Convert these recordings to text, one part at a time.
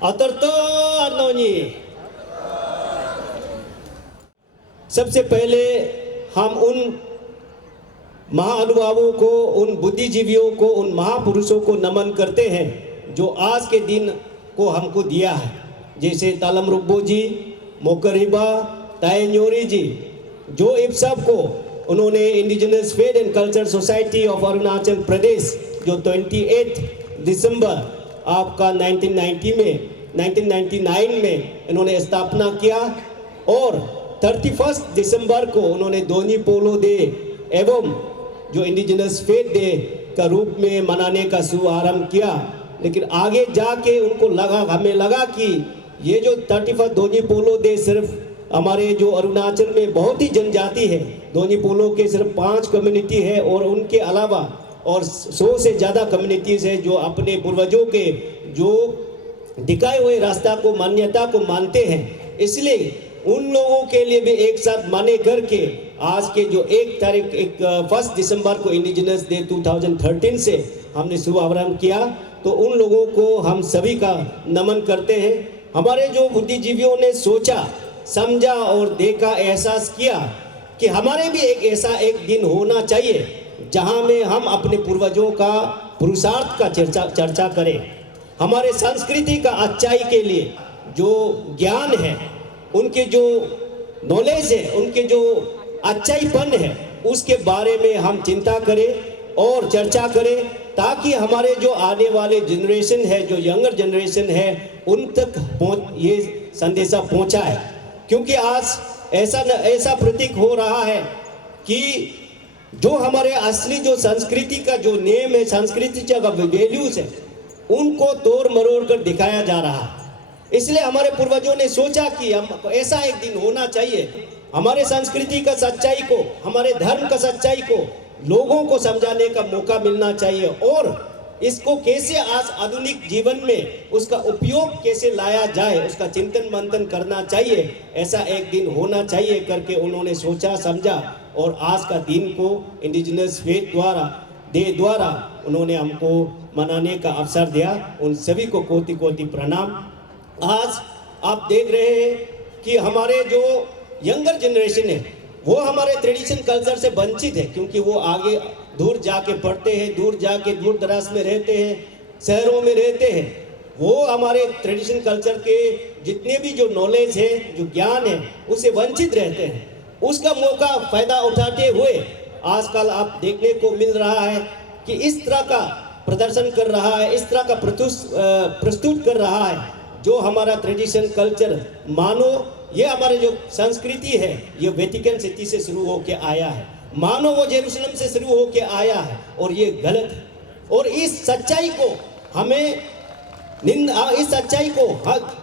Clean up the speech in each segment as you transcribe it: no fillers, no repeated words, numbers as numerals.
अतरतो अनोनी। सबसे पहले हम उन महानुभावों को, उन बुद्धिजीवियों को, उन महापुरुषों को नमन करते हैं जो आज के दिन को हमको दिया है, जैसे तालम रुब्बो जी, मोकरिबा, तायन्योरी जी, जो इन सब को उन्होंने indigenous faith and culture society of Arunachal Pradesh जो 28 दिसंबर आपका 1999 में इन्होंने स्थापना किया और 31 दिसंबर को उन्होंने दोनी पोलो डे एवं जो इंडिजिनस फेथ डे का रूप में मनाने का शुभारंभ किया। लेकिन आगे जाके उनको हमें लगा कि ये जो 31 दोनी पोलो डे सिर्फ हमारे जो अरुणाचल में बहुत ही जनजाति है, दोनी पोलो के सिर्फ 5 कम्युनिटी है और उनके अलावा और 100 से ज़्यादा कम्युनिटीज़ है जो अपने पूर्वजों के जो दिखाए हुए रास्ता को, मान्यता को मानते हैं। इसलिए उन लोगों के लिए भी एक साथ माने करके आज के जो 1 दिसंबर को इंडिजिनस डे 2013 से हमने शुभारंभ किया। तो उन लोगों को हम सभी का नमन करते हैं। हमारे जो बुद्धिजीवियों ने सोचा, समझा और देखा, एहसास किया कि हमारे भी एक ऐसा एक दिन होना चाहिए जहां में हम अपने पूर्वजों का पुरुषार्थ का चर्चा करें, हमारे संस्कृति का अच्छाई के लिए जो ज्ञान है, उनके जो नॉलेज है, उनके जो अच्छाईपन है, उसके बारे में हम चिंता करें और चर्चा करें ताकि हमारे जो आने वाले जनरेशन है, जो यंगर जनरेशन है, उन तक ये संदेशा पहुंचाए। क्योंकि आज ऐसा प्रतीक हो रहा है कि जो हमारे असली जो संस्कृति का जो नेम है, संस्कृति का वैल्यूज है, उनको तोड़ मरोड़ कर दिखाया जा रहा है। इसलिए हमारे पूर्वजों ने सोचा कि हम ऐसा एक दिन होना चाहिए, हमारे संस्कृति का सच्चाई को, हमारे धर्म का सच्चाई को लोगों को समझाने का मौका मिलना चाहिए और इसको कैसे आज आधुनिक जीवन में उसका उपयोग कैसे लाया जाए, उसका चिंतन मंथन करना चाहिए। ऐसा एक दिन होना चाहिए करके उन्होंने सोचा, समझा और आज का दिन को इंडिजिनस फेथ द्वारा उन्होंने हमको मनाने का अवसर दिया। उन सभी को कोटि कोटि प्रणाम। आज आप देख रहे हैं कि हमारे जो यंगर जनरेशन है वो हमारे ट्रेडिशन कल्चर से वंचित है, क्योंकि वो आगे दूर जाके पढ़ते हैं, दूर जाके दूर दराज में रहते हैं, शहरों में रहते हैं। वो हमारे ट्रेडिशन कल्चर के जितने भी जो नॉलेज है, जो ज्ञान है, उससे वंचित रहते हैं। उसका मौका फ़ायदा उठाते हुए आजकल आप देखने को मिल रहा है कि इस तरह का प्रदर्शन कर रहा है, इस तरह का प्रस्तुत कर रहा है जो हमारा ट्रेडिशन कल्चर, मानो ये हमारे जो संस्कृति है ये वेटिकन सिटी से शुरू होके आया है, मानो वो जेरूसलम से शुरू होके आया है और ये गलत है। और इस सच्चाई को हमें इस सच्चाई को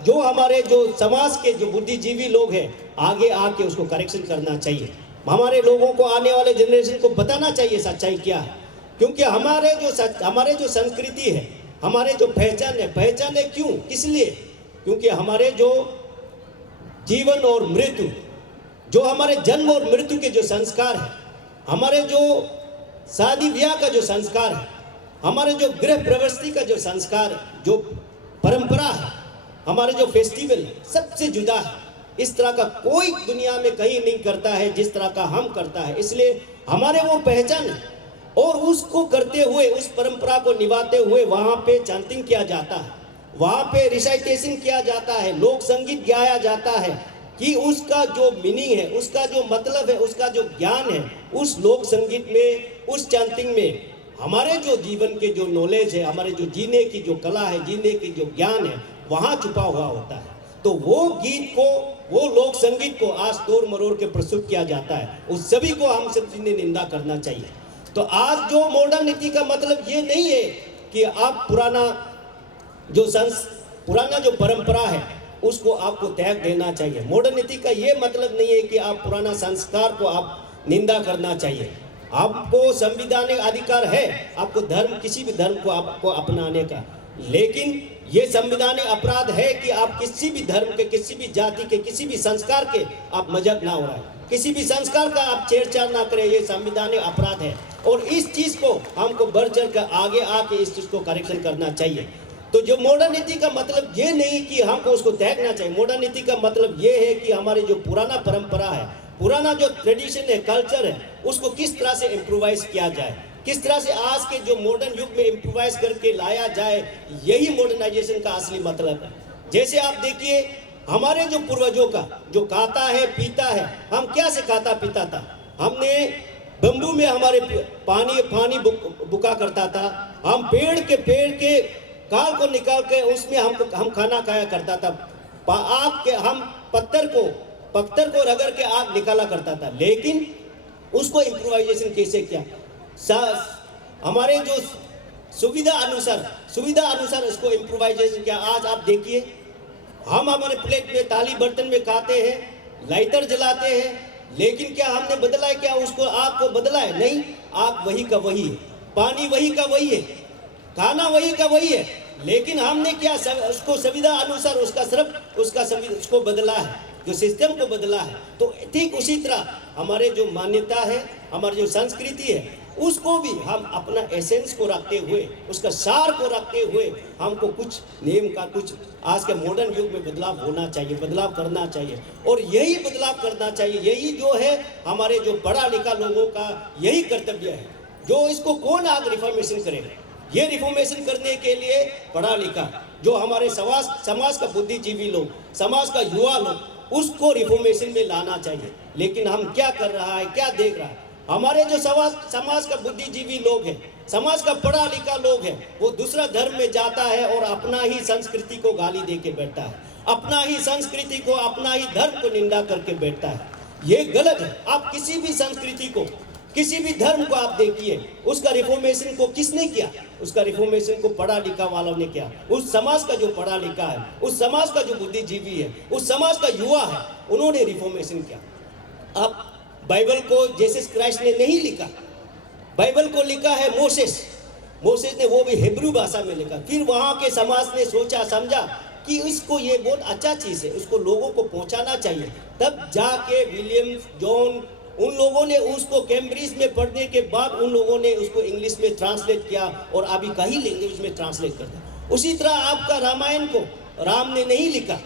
जो हमारे जो समाज के जो बुद्धिजीवी लोग हैं आगे आके उसको करेक्शन करना चाहिए। हमारे लोगों को, आने वाले जनरेशन को बताना चाहिए सच्चाई क्या है। क्योंकि हमारे जो संस्कृति है, हमारे जो पहचान है क्यों, किस लिए? क्योंकि हमारे जो जीवन और मृत्यु, जो हमारे जन्म और मृत्यु के जो संस्कार है, हमारे जो शादी ब्याह का जो संस्कार है, हमारे जो गृह प्रवेशी का जो संस्कार, जो परंपरा है, हमारे जो फेस्टिवल सबसे जुदा है। इस तरह का कोई दुनिया में कहीं नहीं करता है जिस तरह का हम करता है। इसलिए हमारे वो पहचान है और उसको करते हुए, उस परंपरा को निभाते हुए वहाँ पे चैंटिंग किया जाता है, वहाँ पे रिसाइटेशन किया जाता है, लोक संगीत गाया जाता है कि उसका जो मीनिंग है, उसका जो मतलब है, उसका जो ज्ञान है, उस लोक संगीत में, उस चैंटिंग में हमारे जो जीवन के जो नॉलेज है, हमारे जो जीने की जो कला है, जीने की जो ज्ञान है, वहाँ छुपा हुआ होता है। तो वो गीत को, वो लोक संगीत को आज तोड़ मरोड़ के प्रस्तुत किया जाता है। उस सभी को हम सभी ने निंदा करना चाहिए। तो आज जो मॉडर्निटी का मतलब ये नहीं है कि आप पुराना जो परंपरा है उसको आपको त्याग देना चाहिए। मॉडर्निटी का ये मतलब नहीं है कि आप पुराना संस्कार को आप निंदा करना चाहिए। आपको संवैधानिक अधिकार है, आपको धर्म, किसी भी धर्म को आपको अपनाने का, लेकिन ये संवैधानिक अपराध है कि आप किसी भी धर्म के, किसी भी जाति के, किसी भी संस्कार के आप मजाक ना उड़ाएं, किसी भी संस्कार का आप छेड़छाड़ ना करें। ये संवैधानिक अपराध है और इस चीज़ को हमको बढ़ चढ़ कर आगे आके इस चीज़ को करेक्शन करना चाहिए। तो जो मॉडर्निटी का मतलब ये नहीं कि हमको उसको त्यागना चाहिए। मॉडर्निटी का मतलब ये है कि हमारे जो पुराना परंपरा है, पुराना जो ट्रेडिशन है, कल्चर है, उसको किस तरह से इम्प्रोवाइज किया जाए, किस तरह से आज के जो मॉडर्न युग में इम्प्रोवाइज करके लाया जाए, यही मॉडर्नाइजेशन का असली मतलब है। जैसे आप देखिए हमारे जो पूर्वजों का जो खाता है पीता है, हम क्या से खाता पीता था, हमने बम्बू में हमारे पानी बुका करता था, हम पेड़ के काल को निकाल के उसमें हम खाना खाया करता था, आग के हम पत्थर को रगड़ के आग निकाला करता था। लेकिन उसको इम्प्रोवाइजेशन कैसे किया, हमारे जो सुविधा अनुसार उसको इम्प्रोवाइजेशन किया। आज आप देखिए हम हमारे प्लेट में थाली बर्तन में खाते हैं, लाइटर जलाते हैं, लेकिन क्या हमने बदला है? क्या उसको आग को बदला है? नहीं, आग वही का वही है, पानी वही का वही है, खाना वही का वही है, लेकिन हमने क्या उसको सुविधा अनुसार उसको बदला है, जो सिस्टम को बदला है। तो ठीक उसी तरह हमारे जो मान्यता है, हमारी जो संस्कृति है, उसको भी हम अपना एसेंस को रखते हुए, उसका सार को रखते हुए हमको कुछ नेम का, कुछ आज के मॉडर्न युग में बदलाव होना चाहिए, बदलाव करना चाहिए। और यही बदलाव करना चाहिए, यही जो है हमारे जो पढ़ा लिखा लोगों का यही कर्तव्य है। जो इसको कौन आग रिफॉर्मेशन करेगा? ये रिफॉर्मेशन करने के लिए पढ़ा लिखा जो हमारे समाज का बुद्धिजीवी लोग, समाज का युवा लोग, उसको रिफॉर्मेशन में लाना चाहिए। लेकिन हम क्या कर रहा है, क्या देख रहा है? हमारे जो समाज का बुद्धिजीवी लोग हैं, समाज का पढ़ा लिखा लोग हैं, वो दूसरा धर्म में जाता है और अपना ही संस्कृति को गाली दे के बैठता है, अपना ही संस्कृति को, अपना ही धर्म को निंदा करके बैठता है। ये गलत है। आप किसी भी संस्कृति को, किसी भी धर्म को आप देखिए, उसका रिफॉर्मेशन को किसने किया? उसका रिफॉर्मेशन को पढ़ा लिखा वालों ने किया। उस समाज का जो पढ़ा लिखा है, उस समाज का जो बुद्धिजीवी है, उस समाज का युवा है, उन्होंने रिफॉर्मेशन किया। अब बाइबल को जीसस क्राइस्ट ने नहीं लिखा, बाइबल को लिखा है मोसेस ने, वो भी हिब्रू भाषा में लिखा। फिर वहाँ के समाज ने सोचा समझा कि इसको ये बहुत अच्छा चीज़ है, उसको लोगों को पहुँचाना चाहिए। तब जाके विलियम जॉन उन लोगों ने उसको कैम्ब्रिज में पढ़ने के बाद उन लोगों ने उसको इंग्लिश में ट्रांसलेट किया और अभी कई लैंग्वेज में ट्रांसलेट कर दिया। उसी तरह आपका रामायण को राम ने नहीं लिखा,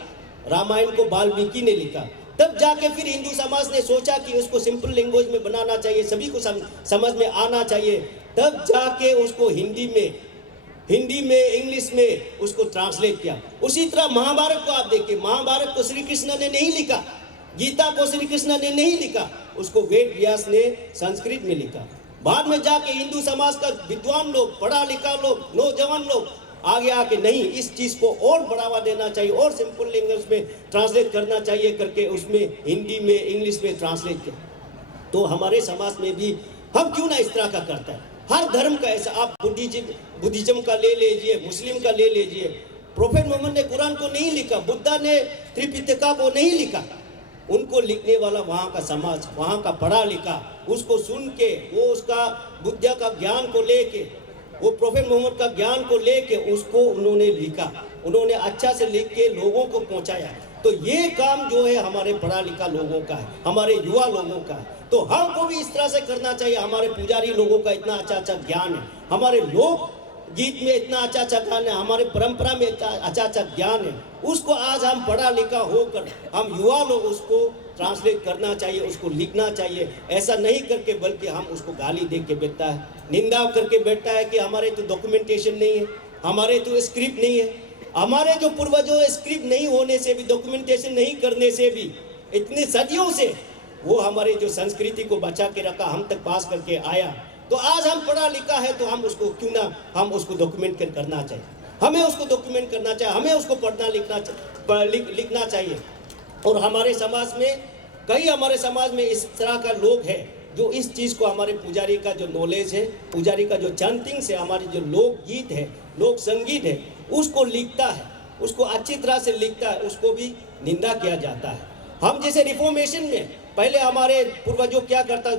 रामायण को वाल्मीकि ने लिखा। तब जाके फिर हिंदू समाज ने सोचा कि उसको सिंपल लैंग्वेज में बनाना चाहिए, सभी को समझ में आना चाहिए। तब जाके उसको हिंदी में इंग्लिश में उसको ट्रांसलेट किया। उसी तरह महाभारत को आप देखिए, महाभारत को श्री कृष्ण ने नहीं लिखा, गीता को श्री कृष्ण ने नहीं लिखा, उसको वेद व्यास ने संस्कृत में लिखा। बाद में जाके हिंदू समाज का विद्वान लोग, पढ़ा लिखा लोग, नौजवान लोग आगे आके नहीं, इस चीज़ को और बढ़ावा देना चाहिए और सिंपल लैंग्वेज में ट्रांसलेट करना चाहिए करके उसमें हिंदी में इंग्लिश में ट्रांसलेट किया। तो हमारे समाज में भी हम क्यों ना इस तरह का करता है? हर धर्म का ऐसा, आप बुद्धिज्म का ले लीजिए, मुस्लिम का ले लीजिए। प्रोफेट मोहम्मद ने कुरान को नहीं लिखा, बुद्धा ने त्रिपिटका को नहीं लिखा, उनको लिखने वाला वहाँ का समाज, वहाँ का पढ़ा लिखा, उसको सुन के, वो उसका बुद्धा का ज्ञान को लेके, वो प्रोफेट मोहम्मद का ज्ञान को लेके उसको उन्होंने लिखा, उन्होंने अच्छा से लिख के लोगों को पहुँचाया। तो ये काम जो है हमारे पढ़ा लिखा लोगों का है, हमारे युवा लोगों का है। तो हमको भी इस तरह से करना चाहिए। हमारे पुजारी लोगों का इतना अच्छा ज्ञान है, हमारे लोक गीत में इतना अच्छा ज्ञान है, हमारे परंपरा में अच्छा ज्ञान है, उसको आज हम पढ़ा लिखा होकर हम युवा लोग उसको ट्रांसलेट करना चाहिए, उसको लिखना चाहिए। ऐसा नहीं करके बल्कि हम उसको गाली दे के बैठता है, निंदा करके बैठता है कि हमारे तो डॉक्यूमेंटेशन नहीं है, हमारे तो स्क्रिप्ट नहीं है। हमारे जो पूर्वजों स्क्रिप्ट नहीं होने से भी, डॉक्यूमेंटेशन नहीं करने से भी, इतने सदियों से वो हमारे जो संस्कृति को बचा के रखा, हम तक पास करके आया। तो आज हम पढ़ा लिखा है तो हम उसको क्यों ना हम उसको डॉक्यूमेंट करना चाहिए, हमें उसको डॉक्यूमेंट करना चाहिए, हमें उसको पढ़ना लिखना चाहिए। और हमारे समाज में इस तरह का लोग हैं जो इस चीज़ को, हमारे पुजारी का जो नॉलेज है, पुजारी का जो चैंटिंग्स है, हमारे जो लोकगीत है, लोक संगीत है, उसको लिखता है, उसको अच्छी तरह से लिखता है, उसको भी निंदा किया जाता है। हम जैसे रिफॉर्मेशन में पहले हमारे पूर्वजों क्या करता,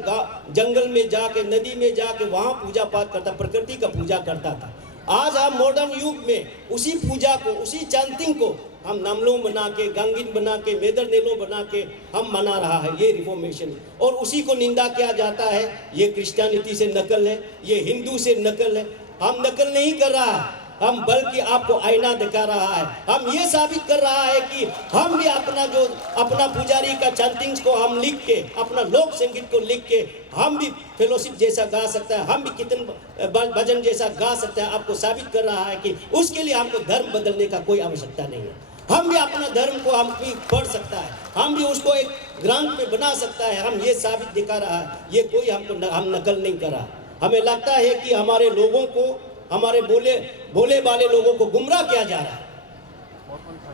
जंगल में जाके, नदी में जाके वहाँ पूजा पाठ करता, प्रकृति का पूजा करता था। आज हम मॉडर्न युग में उसी पूजा को, उसी चैंटिंग को हम नमलों बना के, गंगिन बना के, मेदर नेलो बना के हम मना रहा है, ये रिफॉर्मेशन। और उसी को निंदा किया जाता है, ये क्रिश्चियनिटी से नकल है, ये हिंदू से नकल है। हम नकल नहीं कर रहा है, हम बल्कि आपको आईना दिखा रहा है। हम ये साबित कर रहा है कि हम भी अपना पुजारी का चैंटिंग्स को हम लिख के, अपना लोक संगीत को लिख के हम भी फेलोशिप जैसा गा सकता है, हम भी कीर्तन भजन जैसा गा सकता है। आपको साबित कर रहा है कि उसके लिए हमको धर्म बदलने का कोई आवश्यकता नहीं है। हम भी अपना धर्म को हम भी पढ़ सकता है, हम भी उसको एक ग्रंथ में बना सकता है। हम ये साबित दिखा रहा है, ये कोई हम नकल नहीं कर रहा। हमें लगता है कि हमारे लोगों को, हमारे बोले वाले लोगों को गुमराह किया जा रहा है।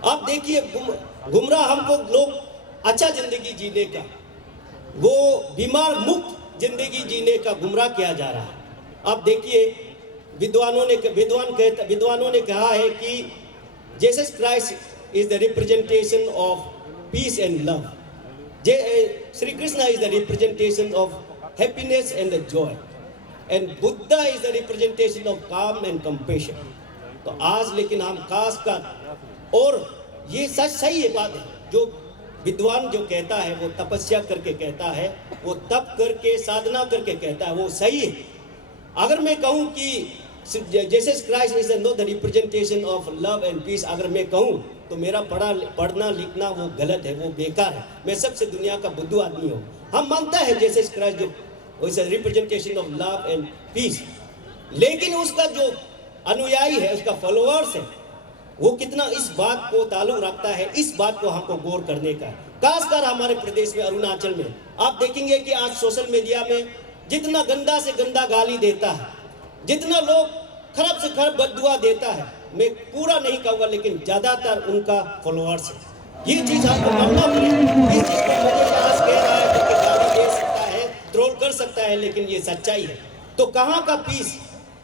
आप देखिए, गुमराह हमको लोग अच्छा जिंदगी जीने का, वो बीमार मुक्त जिंदगी जीने का गुमराह किया जा रहा है। आप देखिए, विद्वानों ने कहा है कि Jesus Christ is the representation of peace and love. Sri Krishna is the representation of happiness and the joy, and Buddha is the representation of calm and compassion. तो आज लेकिन हम खास कर, और ये सच सही है बात है, जो विद्वान जो कहता है वो तपस्या करके कहता है, वो तप करके साधना करके कहता है, वो सही है। अगर मैं कहूँ कि Jesus Christ is not the representation of love and peace, अगर मैं कहूँ तो मेरा पढ़ना लिखना वो गलत है, वो बेकार है। मैं सबसे दुनिया का बुद्धू आदमी हूँ। हम मानता है जीसस क्राइस्ट जो is representation of love and peace, लेकिन उसका जो अनुयायी है, उसका फॉलोअर्स है, वो कितना इस बात को ताल्लुक रखता है, इस बात को हमको गौर करने का है। खासकर हमारे प्रदेश में, अरुणाचल में आप देखेंगे कि आज सोशल मीडिया में जितना गंदा से गंदा गाली देता है, जितना लोग खराब से खराब बददुआ देता है, मैं पूरा नहीं कहूँगा लेकिन ज़्यादातर उनका फॉलोअर्स है। ये चीज़ आपको मानना पड़ेगा। इस चीज़ को मुझे कह रहा है कि गाली दे सकता है, ट्रोल कर सकता है, लेकिन ये सच्चाई है। तो कहाँ का पीस,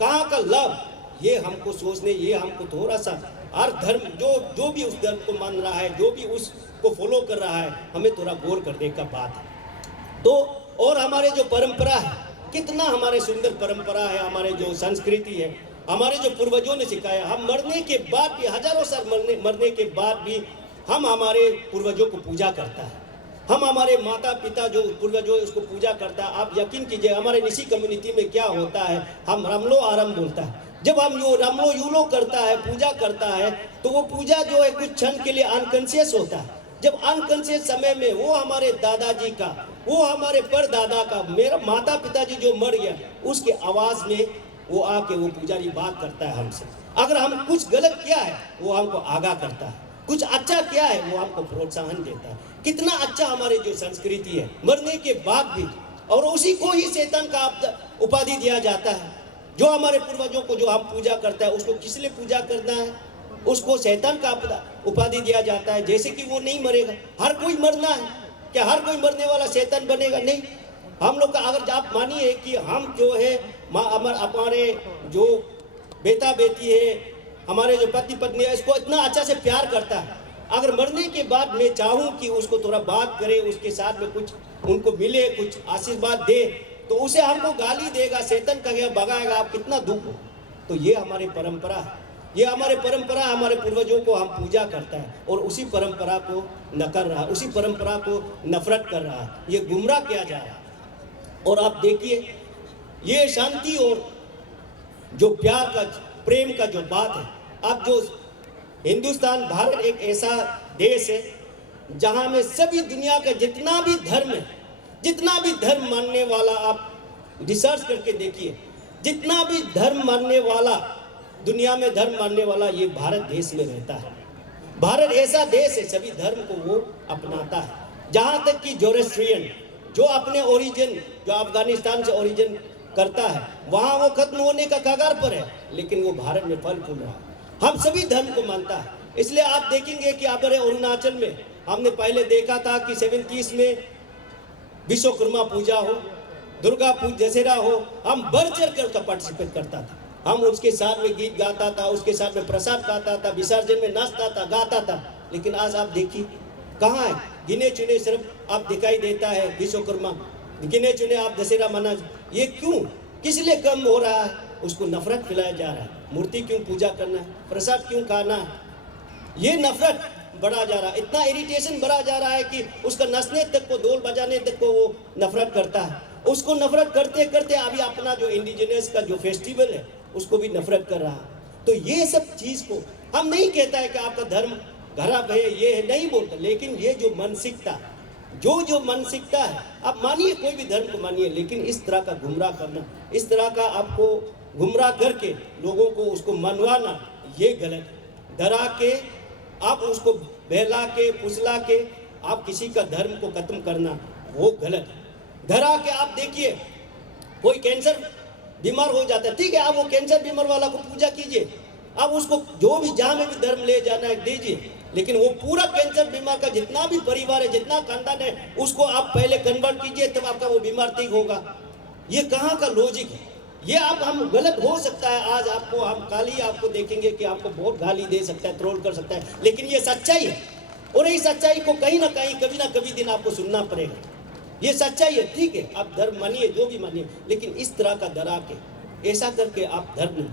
कहाँ का लव, ये हमको सोचने, ये हमको थोड़ा सा, हर धर्म जो भी उस धर्म को मान रहा है, जो भी उसको फॉलो कर रहा है, हमें थोड़ा गौर करने का बात है। तो और हमारे जो परंपरा है, कितना हमारे सुंदर परंपरा है, हमारे जो संस्कृति है, हमारे जो पूर्वजों ने सिखाया। हम मरने के बाद भी, हजारों साल मरने के बाद भी हम हमारे पूर्वजों को पूजा करता है। हम हमारे माता पिता जो पूर्वजों उसको पूजा करता है। आप यकीन कीजिए, हमारे निसी कम्युनिटी में क्या होता है, हम रामलो आरम बोलता है। जब हम यो रामलो यूलो करता है, पूजा करता है, तो वो पूजा जो है कुछ क्षण के लिए अनकॉन्शियस होता है। जब अनकॉन्शियस समय में वो हमारे दादाजी का, वो हमारे परदादा का, मेरा माता पिताजी जो मर गया, उसके आवाज़ में वो आके वो पुजारी बात करता है हमसे। अगर हम कुछ गलत किया है, वो हमको आगाह करता है, कुछ अच्छा किया है, वो हमको प्रोत्साहन देता है। कितना अच्छा हमारी जो संस्कृति है, मरने के बाद भी, और उसी को ही शैतान का उपाधि दिया जाता है। जो हमारे पूर्वजों को जो हम पूजा करता है, उसको किस लिए पूजा करना है, उसको शैतान का उपाधि दिया जाता है, जैसे कि वो नहीं मरेगा। हर कोई मरना है, क्या हर कोई मरने वाला शैतान बनेगा? नहीं। हम लोग का, अगर आप मानिए कि हम जो है हमारे जो बेटा बेटी है, हमारे जो पति पत्नी है, इसको इतना अच्छा से प्यार करता है, अगर मरने के बाद मैं चाहूँ कि उसको थोड़ा बात करे, उसके साथ में कुछ उनको मिले, कुछ आशीर्वाद दे, तो उसे हमको गाली देगा, शैतान कहेगा, भगाएगा, आप कितना दुख हो। तो ये हमारी परंपरा है, ये हमारे परंपरा, हमारे पूर्वजों को हम पूजा करता है, और उसी परंपरा को नकार रहा है, उसी परंपरा को नफरत कर रहा है, ये गुमराह किया जा रहा है। और आप देखिए, ये शांति और जो प्यार का, प्रेम का जो बात है, आप जो हिंदुस्तान, भारत एक ऐसा देश है जहाँ में सभी दुनिया का जितना भी धर्म है, जितना भी धर्म मानने वाला, आप रिसर्च करके देखिए, जितना भी धर्म मानने वाला, दुनिया में धर्म मानने वाला, ये भारत देश में रहता है। भारत ऐसा देश है, सभी धर्म को वो अपनाता है। जहाँ तक कि जोरेस्ट्रियन, जो अपने ओरिजिन, जो अफगानिस्तान से ओरिजिन करता है, वहाँ वो खत्म होने का कगार पर है, लेकिन वो भारत में फल फूल रहा है। हम सभी धर्म को मानता है। इसलिए आप देखेंगे कि हमारे अरुणाचल में हमने पहले देखा था कि 37 में विश्वकर्मा पूजा हो, दुर्गा पूजा, दशहरा हो, हम बढ़ चढ़ कर उसका पार्टिसिपेट करता था। हम उसके साथ में गीत गाता था, उसके साथ में प्रसाद खाता था, विसर्जन में नाचता था, गाता था। लेकिन आज आप देखिए कहाँ है, गिने चुने सिर्फ आप दिखाई देता है विश्वकर्मा, गिने चुने आप दशहरा मना। ये क्यों, किस लिए कम हो रहा है? उसको नफरत खिलाया जा रहा है। मूर्ति क्यों पूजा करना है, प्रसाद क्यों खाना है, ये नफरत बढ़ा जा रहा है। इतना इरिटेशन बढ़ा जा रहा है कि उसका नचने तक को, ढोल बजाने तक को वो नफरत करता है। उसको नफरत करते करते अभी अपना जो इंडिजिनस का जो फेस्टिवल है, उसको भी नफरत कर रहा है। तो ये सब चीज को हम नहीं कहता है कि आपका धर्म खराब है, ये है, नहीं बोलता, लेकिन ये जो मानसिकता जो मानसिकता है, आप मानिए कोई भी धर्म को मानिए, लेकिन इस तरह का गुमराह करना, इस तरह का आपको गुमराह करके लोगों को उसको मनवाना, ये गलत। डरा के आप उसको बहला के फुसला के आप किसी का धर्म को खत्म करना, वो गलत। डरा के आप देखिए कोई कैंसर बीमार हो जाता है, ठीक है, आप वो कैंसर बीमार वाला को पूजा कीजिए, आप उसको जो भी जहाँ में भी धर्म ले जाना है दीजिए, लेकिन वो पूरा कैंसर बीमार का जितना भी परिवार है, जितना खानदान है, उसको आप पहले कन्वर्ट कीजिए, तब आपका वो बीमार ठीक होगा। ये कहाँ का लॉजिक है? ये आप हम गलत हो सकता है, आज आपको हम कल ही आपको देखेंगे कि आपको बहुत गाली दे सकता है, ट्रोल कर सकता है, लेकिन ये सच्चाई है, और इस सच्चाई को कहीं ना कहीं कभी ना कभी दिन आपको सुनना पड़ेगा। ये सच्चाई है, ठीक है, आप धर्म मानिए, जो भी मानिए, लेकिन इस तरह का डरा के ऐसा करके आप धर्म नहीं,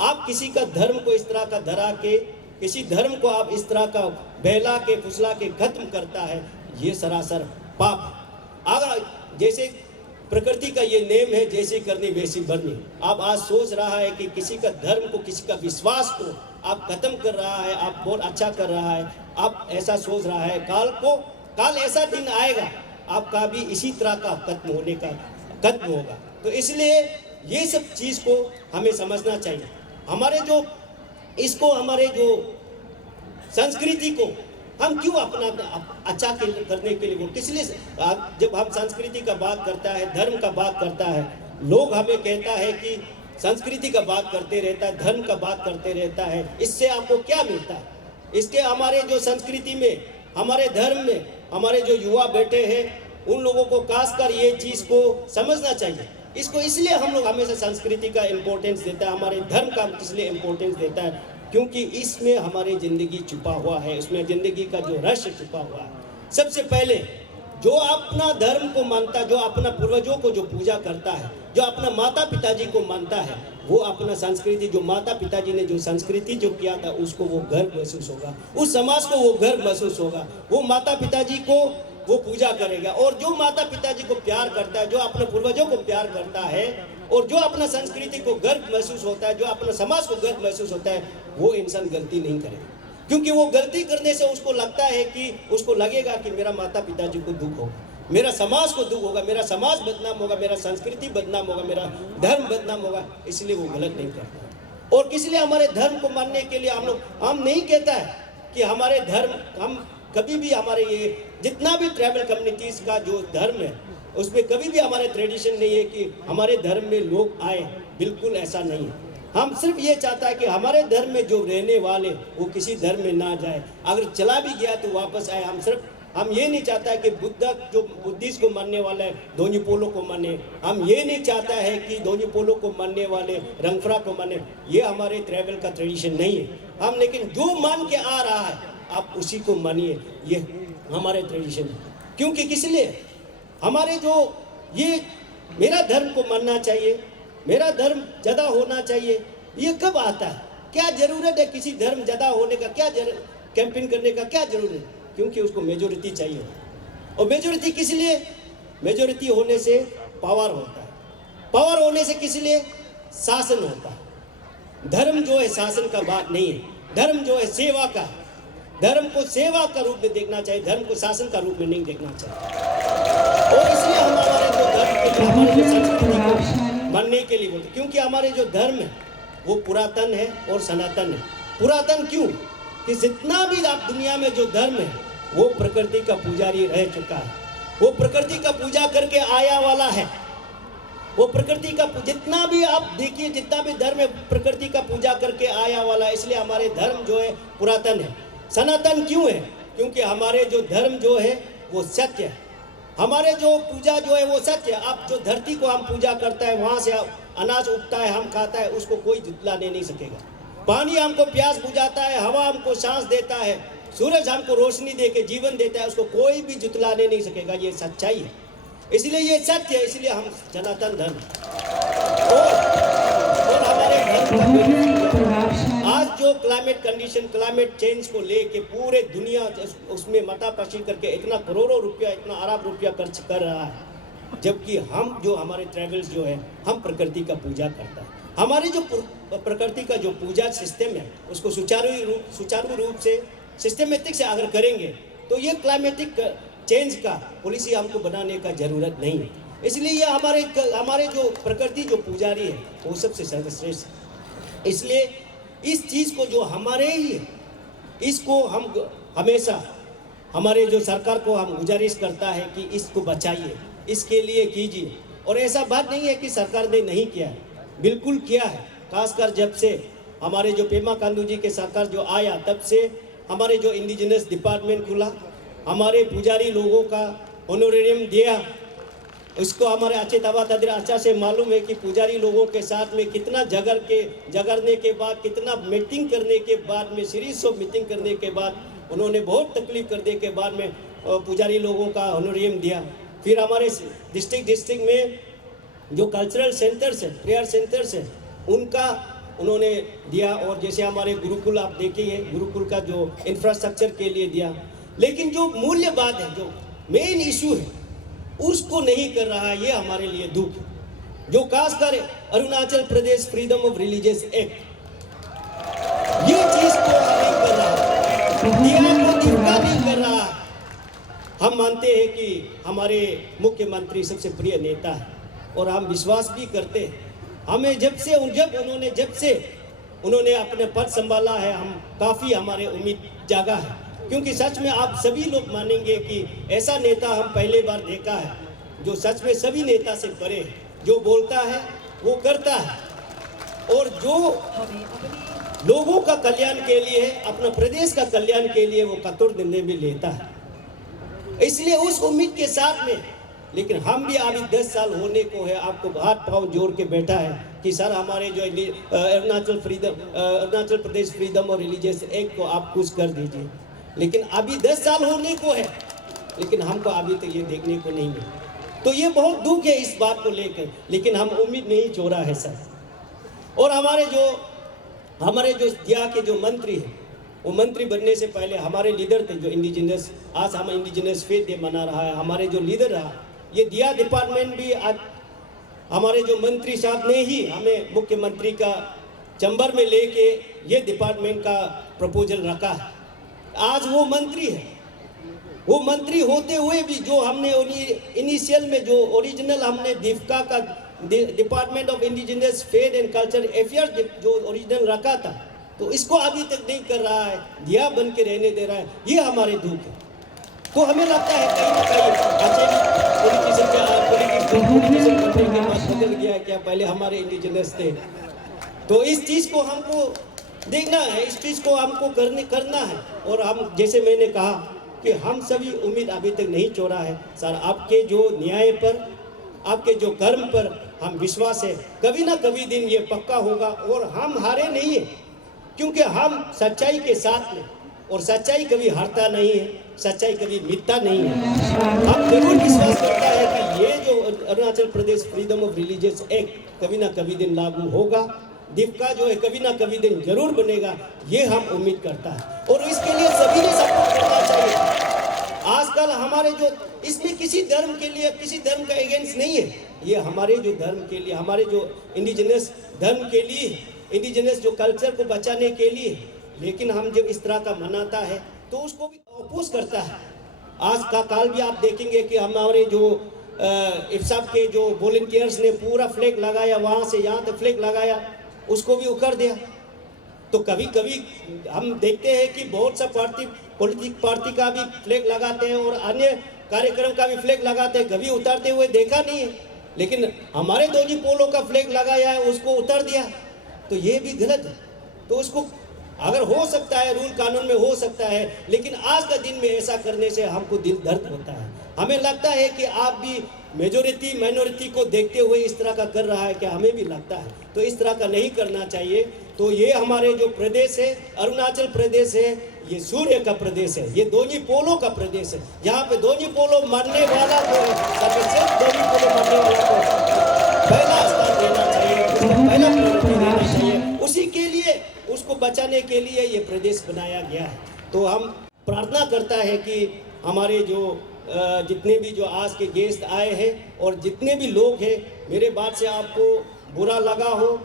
आप किसी का धर्म को इस तरह का डरा के किसी धर्म को आप इस तरह का बहला के फुसला के खत्म करता है, ये सरासर पाप। अगर जैसे प्रकृति का ये नेम है, जैसे करनी वैसी भरनी, आप आज सोच रहा है कि किसी का धर्म को, किसी का विश्वास को आप खत्म कर रहा है, आप बहुत अच्छा कर रहा है, आप ऐसा सोच रहा है, काल ऐसा दिन आएगा आपका भी इसी तरह का खत्म होगा। तो इसलिए ये सब चीज़ को हमें समझना चाहिए। हमारे जो संस्कृति को हम क्यों अपना अच्छा करने के लिए वो किस लिए, जब हम संस्कृति का बात करता है, धर्म का बात करता है, लोग हमें कहता है कि संस्कृति का बात करते रहता है, धर्म का बात करते रहता है, इससे आपको क्या मिलता है? इसके हमारे जो संस्कृति में, हमारे धर्म में, हमारे जो युवा बैठे हैं, उन लोगों को खासकर ये चीज़ को समझना चाहिए। इसको इसलिए हम लोग हमेशा संस्कृति का इम्पोर्टेंस देता है, हमारे धर्म का इसलिए इम्पोर्टेंस देता है क्योंकि इसमें हमारी ज़िंदगी छुपा हुआ है, इसमें ज़िंदगी का जो रहस्य छुपा हुआ है। सबसे पहले जो अपना धर्म को मानता है, जो अपना पूर्वजों को जो पूजा करता है, जो अपना माता पिताजी को मानता है, वो अपना संस्कृति, जो माता पिताजी ने जो संस्कृति जो किया था, उसको वो गर्व महसूस होगा, उस समाज को वो गर्व महसूस होगा, वो माता पिताजी को वो पूजा करेगा। और जो माता पिताजी को प्यार करता है, जो अपने पूर्वजों को प्यार करता है, और जो अपना संस्कृति को गर्व महसूस होता है, जो अपना समाज को गर्व महसूस होता है, वो इंसान गलती नहीं करेगा। क्योंकि वो गलती करने से उसको लगता है कि उसको लगेगा कि मेरा माता पिताजी को दुख होगा, मेरा समाज को दुख होगा, मेरा समाज बदनाम होगा, मेरा संस्कृति बदनाम होगा, मेरा धर्म बदनाम होगा, इसलिए वो गलत नहीं करता। और किस लिए हमारे धर्म को मानने के लिए हम नहीं कहता है कि हमारे धर्म, हम कभी भी हमारे ये जितना भी ट्राइबल कम्युनिटीज़ का जो धर्म है, उसमें कभी भी हमारे ट्रेडिशन नहीं है कि हमारे धर्म में लोग आए, बिल्कुल ऐसा नहीं है। हम सिर्फ ये चाहता है कि हमारे धर्म में जो रहने वाले वो किसी धर्म में ना जाए, अगर चला भी गया तो वापस आए। हम ये नहीं चाहता है कि बुद्धिस्ट को मानने वाला है दोन्ही पोलो को माने, हम ये नहीं चाहता है कि दोन्ही पोलो को मानने वाले रंगफरा को माने, ये हमारे ट्राइबल का ट्रेडिशन नहीं है। हम लेकिन जो मान के आ रहा है आप उसी को मानिए, ये हमारे ट्रेडिशन है। क्योंकि किस लिए हमारे जो ये मेरा धर्म को मानना चाहिए, मेरा धर्म ज़्यादा होना चाहिए, ये कब आता है? क्या ज़रूरत है किसी धर्म ज़्यादा होने का? क्या कैंपेन करने का क्या ज़रूरत है? क्योंकि उसको मेजोरिटी चाहिए। और मेजोरिटी किस लिए? मेजोरिटी होने से पावर होता है, पावर होने से किस लिए? शासन होता है। धर्म जो है शासन का बात नहीं है, धर्म जो है सेवा का, धर्म को सेवा का रूप में देखना चाहिए, धर्म को शासन का रूप में नहीं देखना चाहिए। और इसलिए हम हमारे जो धर्म के, हमारे जो संस्कृति को मानने के लिए बोलते, क्योंकि हमारे जो धर्म है वो पुरातन है और सनातन है। पुरातन क्यों? कि जितना भी आप दुनिया में जो धर्म है वो प्रकृति का पुजारी रह चुका है, वो प्रकृति का पूजा करके आया वाला है, वो प्रकृति का जितना भी आप देखिए, जितना भी धर्म है प्रकृति का पूजा करके आया वाला है। इसलिए हमारे धर्म जो है पुरातन है। सनातन क्यों है? क्योंकि हमारे जो धर्म जो है वो सत्य है, हमारे जो पूजा जो है वो सत्य है। आप जो धरती को हम पूजा करता है, वहाँ से अनाज उगता है, हम खाता है, उसको कोई जुटलाने नहीं सकेगा। पानी हमको प्यास बुझाता है, हवा हमको सांस देता है, सूरज हमको रोशनी दे के जीवन देता है, उसको कोई भी जुटलाने नहीं सकेगा। ये सच्चाई है, इसलिए ये सत्य है, इसलिए हम सनातन धर्म। और हमारे धर्म आज जो क्लाइमेट कंडीशन, क्लाइमेट चेंज को लेके पूरे दुनिया उसमें मतापशी करके इतना करोड़ों रुपया, इतना अरब रुपया खर्च कर रहा है, जबकि हम जो हमारे ट्राइबल्स जो है हम प्रकृति का पूजा करता है। हमारे जो प्रकृति का जो पूजा सिस्टम है उसको सुचारू रूप से सिस्टमेटिक से अगर करेंगे तो ये क्लाइमेटिक चेंज का पॉलिसी हमको बनाने का ज़रूरत नहीं है। इसलिए ये हमारे जो प्रकृति जो पुजारी है वो सबसे सर्वश्रेष्ठ है। इसलिए इस चीज़ को जो हमारे ही है इसको हम हमेशा हमारे जो सरकार को हम गुजारिश करता है कि इसको बचाइए, इसके लिए कीजिए। और ऐसा बात नहीं है कि सरकार ने नहीं किया है, बिल्कुल किया है। खासकर जब से हमारे जो पेमा खांडू जी के सरकार जो आया तब से हमारे जो इंडिजिनस डिपार्टमेंट खुला, हमारे पुजारी लोगों का ऑनोरेरियम दिया। उसको हमारे अच्छे तबा तदर अच्छा से मालूम है कि पुजारी लोगों के साथ में कितना झगड़ने के बाद, कितना मीटिंग करने के बाद में, सीरीज ऑफ मीटिंग करने के बाद उन्होंने बहुत तकलीफ करने के बाद में पुजारी लोगों का ऑनोरेरियम दिया। फिर हमारे डिस्ट्रिक्ट में जो कल्चरल सेंटर्स है, प्रेयर सेंटर्स है, उनका उन्होंने दिया। और जैसे हमारे गुरुकुल आप देखिए, गुरुकुल का जो इंफ्रास्ट्रक्चर के लिए दिया। लेकिन जो मूल्य बात है, जो मेन इशू है, उसको नहीं कर रहा है। ये हमारे लिए दुख है। जो खासकर Arunachal Pradesh freedom of religious act, ये चीज को नहीं कर रहा है, नहीं कर रहा है। हम मानते हैं कि हमारे मुख्यमंत्री सबसे प्रिय नेता है और हम विश्वास भी करते हैं। हमें जब से उन्होंने अपने पद संभाला है, हम काफ़ी हमारे उम्मीद जागा है। क्योंकि सच में आप सभी लोग मानेंगे कि ऐसा नेता हम पहले बार देखा है जो सच में सभी नेता से परे है, जो बोलता है वो करता है और जो लोगों का कल्याण के लिए, अपना प्रदेश का कल्याण के लिए वो कठोर निर्णय भी लेता है। इसलिए उस उम्मीद के साथ में, लेकिन हम भी अभी 10 साल होने को है, आपको हाथ पांव जोड़ के बैठा है कि सर हमारे जो अरुणाचल प्रदेश फ्रीडम और रिलीजियस एक्ट को आप कुछ कर दीजिए। लेकिन अभी 10 साल होने को है, लेकिन हमको अभी तक ये देखने को नहीं है। तो ये बहुत दुख है इस बात को लेकर, लेकिन हम उम्मीद नहीं छोड़ा है सर। और हमारे जो दिया के जो मंत्री है, वो मंत्री बनने से पहले हमारे लीडर थे जो इंडिजिनस, आज हम इंडिजिनस फेथ डे मना रहा है, हमारे जो लीडर रहा, ये दिया डिपार्टमेंट भी आज हमारे जो मंत्री साहब ने ही हमें मुख्यमंत्री का चैम्बर में लेके ये डिपार्टमेंट का प्रपोजल रखा है। आज वो मंत्री है, वो मंत्री होते हुए भी जो हमने इनिशियल में जो ओरिजिनल हमने दिफका का department of indigenous faith and culture affairs जो ओरिजिनल रखा था, तो इसको अभी तक नहीं कर रहा है, दिया बन के रहने दे रहा है। ये हमारे दुख है। तो हमें लगता है कहीं ना कहीं पॉलिटिशियन करने के बाद बदल गया क्या, पहले हमारे इंडिजिनस थे। तो इस चीज़ को हमको देखना है, इस चीज़ को हमको करना है। और हम जैसे मैंने कहा कि हम सभी उम्मीद अभी तक नहीं छोड़ा है सर। आपके जो न्याय पर, आपके जो कर्म पर हम विश्वास है, कभी ना कभी दिन ये पक्का होगा। और हम हारे नहीं है, क्योंकि हम सच्चाई के साथ में, और सच्चाई कभी हारता नहीं है, सच्चाई कभी मिटता नहीं है। हम जरूर विश्वास करता है कि ये जो Arunachal Pradesh freedom of religious act कभी ना कभी दिन लागू होगा, दिफका जो है कभी ना कभी दिन जरूर बनेगा, ये हम उम्मीद करता है। और इसके लिए सभी ने सपोर्ट करना चाहिए। आजकल हमारे जो इसमें किसी धर्म के लिए, किसी धर्म का अगेंस्ट नहीं है, ये हमारे जो धर्म के लिए, हमारे जो इंडिजिनस धर्म के लिए, इंडिजिनस जो कल्चर को बचाने के लिए। लेकिन हम जब इस तरह का मनाता है तो उसको भी अपोज करता है। आज का काल भी आप देखेंगे कि हमारे जो इफ्साब के जो वॉलंटियर्स ने पूरा फ्लैग लगाया, वहाँ से यहाँ तक फ्लैग लगाया, उसको भी उकर दिया। तो कभी कभी हम देखते हैं कि बहुत सा पॉलिटिक पार्टी का भी फ्लैग लगाते हैं और अन्य कार्यक्रम का भी फ्लैग लगाते हैं, कभी उतारते हुए देखा नहीं है। लेकिन हमारे दोनों पोलों का फ्लैग लगाया है, उसको उतार दिया, तो ये भी गलत है। तो उसको अगर हो सकता है, रूल कानून में हो सकता है, लेकिन आज का दिन में ऐसा करने से हमको दिल दर्द होता है। हमें लगता है कि आप भी मेजोरिटी माइनॉरिटी को देखते हुए इस तरह का कर रहा है, क्या हमें भी लगता है। तो इस तरह का नहीं करना चाहिए। तो ये हमारे जो प्रदेश है, अरुणाचल प्रदेश है, ये सूर्य का प्रदेश है, ये दोनों पोलों का प्रदेश है। यहाँ पे दोनों पोलों मानने वाला को, सिर्फ दोनों पोलों मानने वाला को पहला स्थान देना चाहिए, पहला प्रायोरिटी देना चाहिए। उसी के लिए, उसको बचाने के लिए ये प्रदेश बनाया गया है। तो हम प्रार्थना करता है कि हमारे जो जितने भी जो आज के गेस्ट आए हैं और जितने भी लोग हैं, मेरे बात से आपको बुरा लगा हो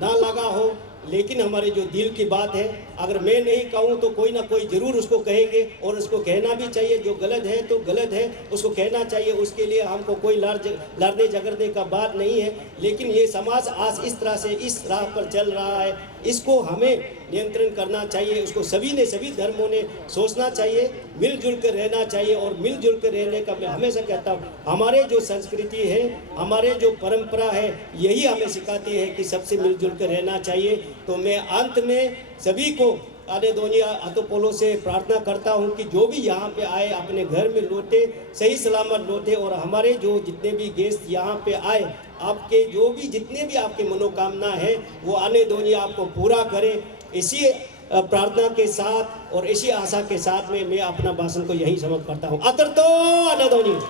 ना लगा हो, लेकिन हमारे जो दिल की बात है, अगर मैं नहीं कहूँ तो कोई ना कोई ज़रूर उसको कहेंगे, और उसको कहना भी चाहिए। जो गलत है तो गलत है, उसको कहना चाहिए। उसके लिए हमको कोई लड़ने झगड़ने का बात नहीं है। लेकिन ये समाज आज इस तरह से इस राह पर चल रहा है, इसको हमें नियंत्रण करना चाहिए। उसको सभी ने, सभी धर्मों ने सोचना चाहिए, मिलजुल कर रहना चाहिए। और मिलजुल कर रहने का मैं हमेशा कहता हूँ, हमारे जो संस्कृति है, हमारे जो परंपरा है, यही हमें सिखाती है कि सबसे मिलजुल कर रहना चाहिए। तो मैं अंत में सभी को आनेदोनिया अतोपोलो से प्रार्थना करता हूं कि जो भी यहाँ पे आए अपने घर में लौटे, सही सलामत लौटे। और हमारे जो जितने भी गेस्ट यहाँ पे आए, आपके जो भी जितने भी आपकी मनोकामना है, वो आनेदोनिया आपको पूरा करे। इसी प्रार्थना के साथ और इसी आशा के साथ में मैं अपना भाषण को यहीं समाप्त करता हूँ। अतरतो आनेदोनिया।